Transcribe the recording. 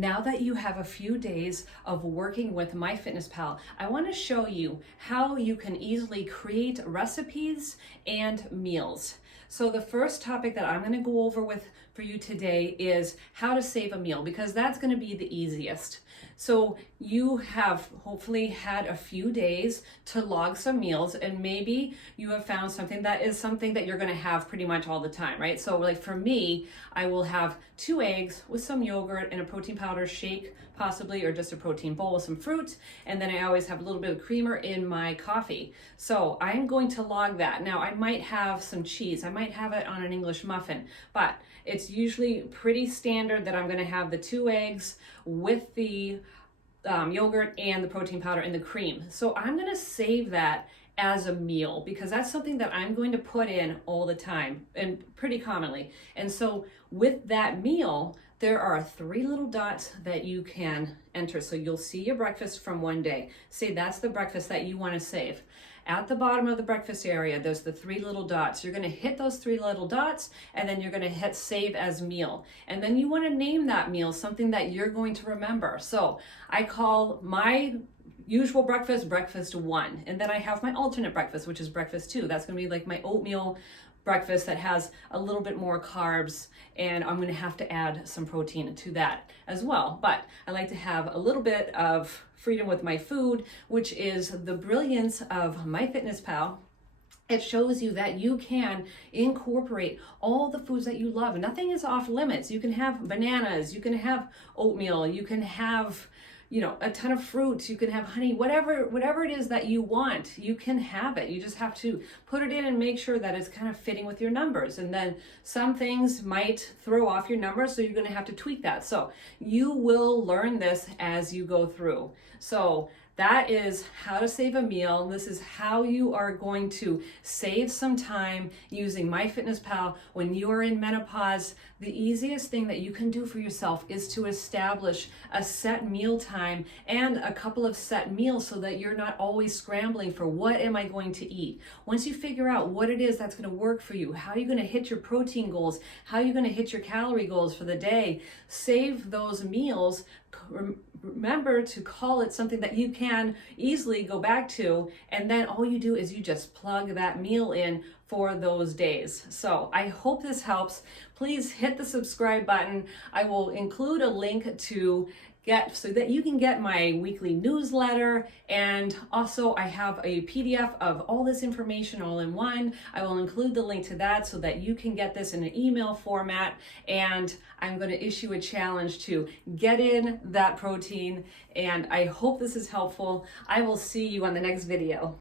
Now that you have a few days of working with MyFitnessPal, I want to show you how you can easily create recipes and meals. So the first topic that I'm going to go over for you today is how to save a meal, because that's going to be the easiest. So you have hopefully had a few days to log some meals, and maybe you have found something that is something that you're going to have pretty much all the time, right? So like for me, I will have 2 eggs with some yogurt and a protein powder shake possibly, or just a protein bowl with some fruit. And then I always have a little bit of creamer in my coffee. So I'm going to log that. Now I might have some cheese. I might have it on an English muffin, but it's usually pretty standard that I'm going to have the 2 eggs with the yogurt and the protein powder and the cream. So I'm going to save that as a meal, because that's something that I'm going to put in all the time and pretty commonly. And so with that meal, there are 3 little dots that you can enter. So you'll see your breakfast from one day. Say that's the breakfast that you want to save. At the bottom of the breakfast area, there's the 3 little dots. You're going to hit those 3 little dots, and then you're going to hit save as meal. And then you want to name that meal something that you're going to remember. So I call my usual breakfast, breakfast 1. And then I have my alternate breakfast, which is breakfast 2. That's going to be like my oatmeal breakfast that has a little bit more carbs, and I'm going to have to add some protein to that as well. But I like to have a little bit of freedom with my food, which is the brilliance of MyFitnessPal. It shows you that you can incorporate all the foods that you love. Nothing is off limits. You can have bananas, you can have oatmeal, you can have a ton of fruits, you can have honey, whatever it is that you want, you can have it. You just have to put it in and make sure that it's kind of fitting with your numbers. And then some things might throw off your numbers, so you're going to have to tweak that. So you will learn this as you go through. So that is how to save a meal. This is how you are going to save some time using MyFitnessPal when you are in menopause. The easiest thing that you can do for yourself is to establish a set meal time and a couple of set meals, so that you're not always scrambling for what am I going to eat. Once you figure out what it is that's going to work for you, how you're going to hit your protein goals, how you're going to hit your calorie goals for the day, save those meals. Remember to call it something that you can easily go back to, and then all you do is you just plug that meal in for those days. So I hope this helps. Please hit the subscribe button. I will include a link to get so that you can get my weekly newsletter, and also I have a PDF of all this information all in one. I will include the link to that so that you can get this in an email format, and I'm going to issue a challenge to get in that protein, and I hope this is helpful. I will see you on the next video.